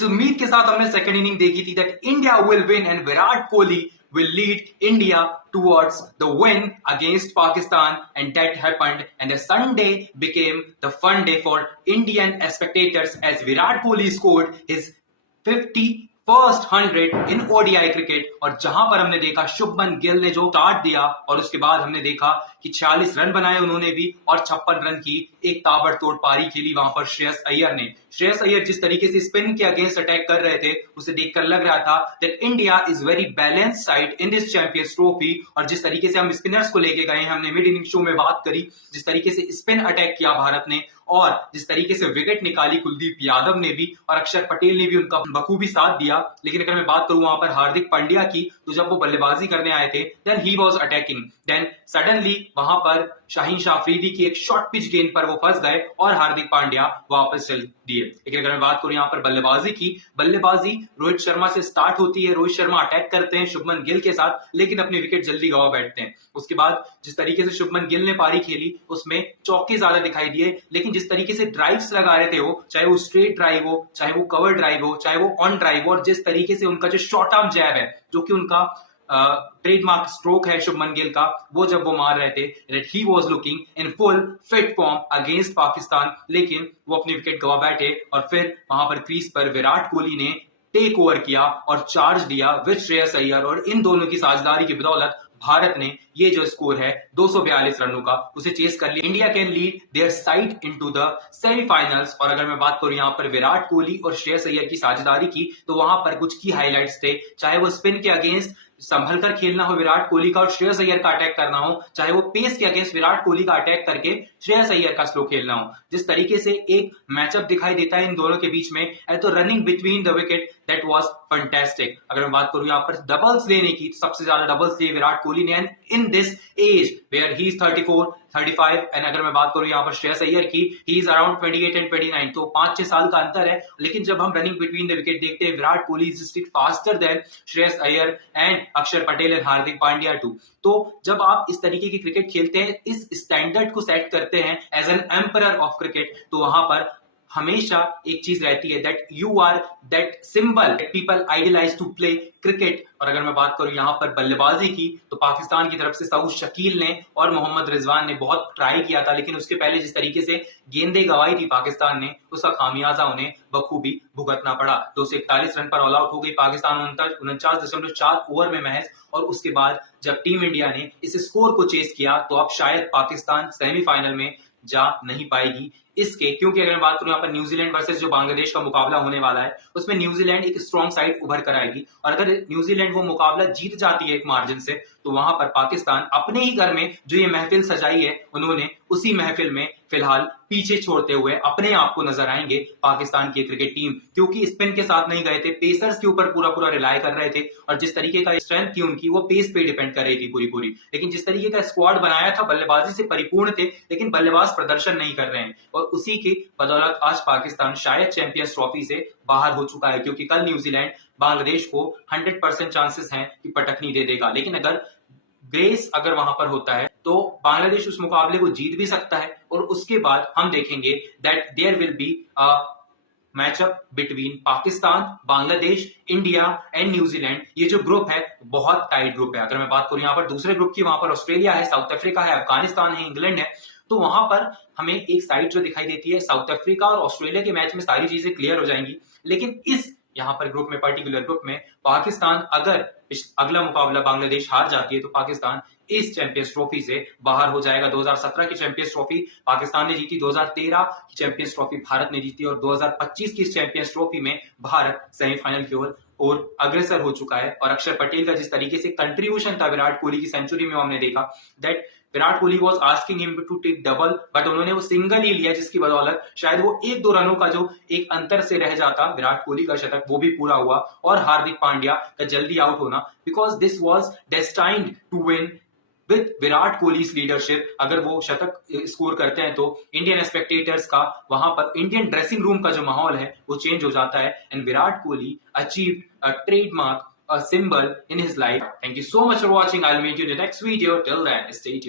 इस उम्मीद के साथ हमने सेकंड इनिंग देखी थी that India will win and Virat Kohli will lead India towards the win against Pakistan, and that happened, and the Sunday became the fun day for Indian spectators as Virat Kohli scored his 51st 100 in ODI cricket. और जहां पर हमने देखा शुभमन गिल ने जो start दिया और उसके बाद हमने देखा कि 46 रन बनाए उन्होंने भी और 56 रन की एक ताबड़तोड़ पारी खेली वहां पर श्रेयस अय्यर ने। श्रेयस अय्यर जिस तरीके से स्पिन के अगेंस्ट अटैक कर रहे थे उसे देखकर लग रहा था that India is very balance side in this champions trophy. और जिस तरीके से हम स्पिनर्स को लेके गए, हमने मिड इनिंग शो में बात करी, जिस तरीके से स्पिन अटैक किया भारत ने और जिस तरीके से विकेट निकाली कुलदीप यादव ने भी और अक्षर पटेल ने भी उनका बखूबी साथ दिया। लेकिन अगर मैं बात करूं वहां पर हार्दिक पांड्या की, तो जब वो बल्लेबाजी करने आए थे then he was attacking, then suddenly वहां पर शाहीन शाह अफरीदी की एक शॉर्ट पिच गेंद पर वो फंस गए और हार्दिक पांड्या वापस चल दिए। लेकिन अगर मैं बात करूं यहाँ पर बल्लेबाजी की, बल्लेबाजी रोहित शर्मा से स्टार्ट होती है, रोहित शर्मा अटैक करते हैं शुभमन गिल के साथ लेकिन अपने विकेट जल्दी गवा बैठते हैं। उसके बाद जिस तरीके से शुभमन गिल ने पारी खेली उसमें चौके ज्यादा दिखाई दिए, लेकिन जिस तरीके से ड्राइव्स लगा रहे थे वो, चाहे वो स्ट्रेट ड्राइव हो, चाहे वो कवर ड्राइव हो, चाहे वो ऑन ड्राइव हो, और जिस तरीके से उनका जो शॉर्ट आर्म जैब है जो कि उनका ट्रेडमार्क स्ट्रोक है शुभमन गिल का, वो जब वो मार रहे थे that he was looking in full fit form against Pakistan, लेकिन वो अपनी विकेट गवा बैठे और फिर वहां पर क्रीज पर विराट कोहली ने टेक ओवर किया और चार्ज दिया विद श्रेयस अय्यर। और इन दोनों की साझेदारी की बदौलत भारत ने ये जो स्कोर है 242 रनों का उसे चेस कर लिया। India can lead their side into the semifinals. और अगर मैं बात करूं यहाँ पर विराट कोहली और श्रेयस अय्यर की साझेदारी की, तो वहां पर कुछ की हाइलाइट्स थे, चाहे वो स्पिन के अगेंस्ट संभल कर खेलना हो विराट कोहली का और श्रेयस अय्यर का अटैक करना हो, चाहे वो पेस के अगेंस्ट विराट कोहली का अटैक करके श्रेयस अय्यर का स्लो खेलना हो, जिस तरीके से एक मैचअप दिखाई देता है इन दोनों के बीच में at the running between the wicket, that was fantastic. अगर मैं बात करूं यहाँ पर डबल्स लेने की, तो सबसे ज्यादा डबल्स लिए विराट कोहली ने in this age where he is 34 35। And अगर मैं बात करूं यहाँ पर श्रेयस अय्यर की, ही इज अराउंड 28 एंड 29, तो 5-6 साल का अंतर है। लेकिन जब हम रनिंग बिटवीन द विकेट देखते हैं, Virat Kohli is still faster than Shreyas Iyer and Axar Patel and Hardik Pandya too. तो जब आप इस तरीके की क्रिकेट खेलते हैं, इस स्टैंडर्ड को सेट करते हैं as an emperor of cricket, तो वहां पर हमेशा एक चीज रहती है that you are that symbol people idealise to play cricket. और अगर मैं बात करूं यहाँ पर बल्लेबाजी की, तो पाकिस्तान की तरफ से सऊद शकील ने और मोहम्मद रिजवान ने बहुत ट्राई किया था, लेकिन उसके पहले जिस तरीके से गेंदें गंवाई थी पाकिस्तान ने, उसका खामियाजा उन्हें बखूबी भुगतना पड़ा। 241 रन पर ऑल आउट हो गई पाकिस्तान 49.4 ओवर में महज। और उसके बाद जब टीम इंडिया ने इस स्कोर को चेस किया, तो अब शायद पाकिस्तान सेमीफाइनल में जा नहीं पाएगी इसके, क्योंकि अगर मैं बात करूं यहाँ पर न्यूजीलैंड वर्सेस जो बांग्लादेश का मुकाबला होने वाला है, उसमें न्यूजीलैंड एक स्ट्रॉन्ग साइड उभर कर आएगी। और अगर न्यूजीलैंड वो मुकाबला जीत जाती है एक मार्जिन से, तो वहां पर पाकिस्तान अपने ही घर में जो ये महफिल सजाई है, उन्होंने उसी महफिल में फिलहाल पीछे छोड़ते हुए अपने आप को नजर आएंगे पाकिस्तान की क्रिकेट टीम, क्योंकि स्पिन के साथ नहीं गए थे, पेसर्स के ऊपर पूरा पूरा रिलाय कर रहे थे। और जिस तरीके का स्ट्रेंथ थी उनकी, वो पेस पे डिपेंड कर रही थी पूरी पूरी। लेकिन जिस तरीके का स्क्वाड बनाया था, बल्लेबाजी से परिपूर्ण थे, लेकिन बल्लेबाज प्रदर्शन नहीं कर रहे हैं। और उसी की बदौलत आज पाकिस्तान शायद चैंपियंस ट्रॉफी से बाहर हो चुका है, क्योंकि कल न्यूजीलैंड बांग्लादेश को 100% चांसेस हैं कि पटकनी दे देगा। लेकिन अगर ग्रेस अगर वहां पर होता है, तो बांग्लादेश उस मुकाबले को जीत भी सकता है। और उसके बाद हम देखेंगे that there will be a matchup between Pakistan, Bangladesh, India and New Zealand. ये जो ग्रुप है बहुत टाइट ग्रुप है। अगर मैं बात करूं यहाँ पर दूसरे ग्रुप की, वहां पर ऑस्ट्रेलिया है, साउथ अफ्रीका है, अफगानिस्तान है, इंग्लैंड है। तो वहां पर हमें एक साइड जो दिखाई देती है, साउथ अफ्रीका और ऑस्ट्रेलिया के मैच में सारी चीजें क्लियर हो जाएंगी। लेकिन इस यहाँ पर ग्रुप में, पर्टिकुलर ग्रुप में, पाकिस्तान अगर अगला मुकाबला बांग्लादेश हार जाती है, तो पाकिस्तान इस चैंपियंस ट्रॉफी से बाहर हो जाएगा। 2017 की चैंपियंस ट्रॉफी पाकिस्तान ने जीती, 2013 की चैंपियंस ट्रॉफी भारत ने जीती, और 2025 की चैंपियंस ट्रॉफी में भारत सेमीफाइनल की ओर अग्रसर हो चुका है। और अक्षर पटेल का जिस तरीके से कंट्रीब्यूशन था विराट कोहली की सेंचुरी में, हमने देखा that Virat Kohli was asking him to take double, but उन्होंने वो सिंगल ही लिया, जिसकी बदौलत शायद वो 1-2 रनों का जो एक अंतर से रह जाता विराट कोहली का शतक, वो भी पूरा हुआ। और हार्दिक पांड्या का जल्दी आउट होना, because this was destined to win with Virat Kohli leadership. अगर वो शतक स्कोर करते हैं, तो इंडियन स्पेक्टेटर्स का, वहां पर इंडियन ड्रेसिंग रूम का जो माहौल है वो चेंज हो जाता है। And Virat Kohli achieve a trademark, a symbol in his life. Thank you so much for watching. I'll meet you in the next video. Till then, stay tuned.